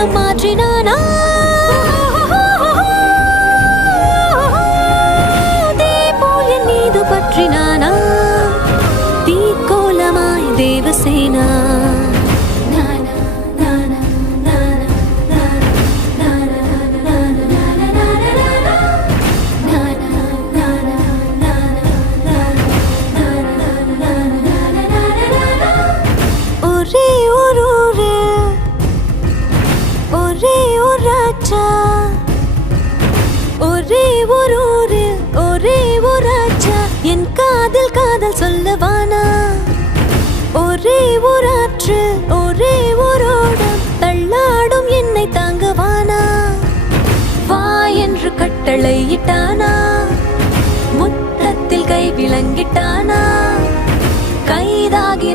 மனம் மாற்றினானா அதே போல் என் மீது பற்றினானா தீக்கோலமாய் தேவசேனா என் காதல் காதல் சொல்லவானா ஒரே ஊராற்று ஒரே ஊரோடம் தள்ளாடும் என்னை தாங்கவானா வா என்று கட்டளையிட்டானா முத்தத்தில் கை விளங்கிட்டானா கைதாகி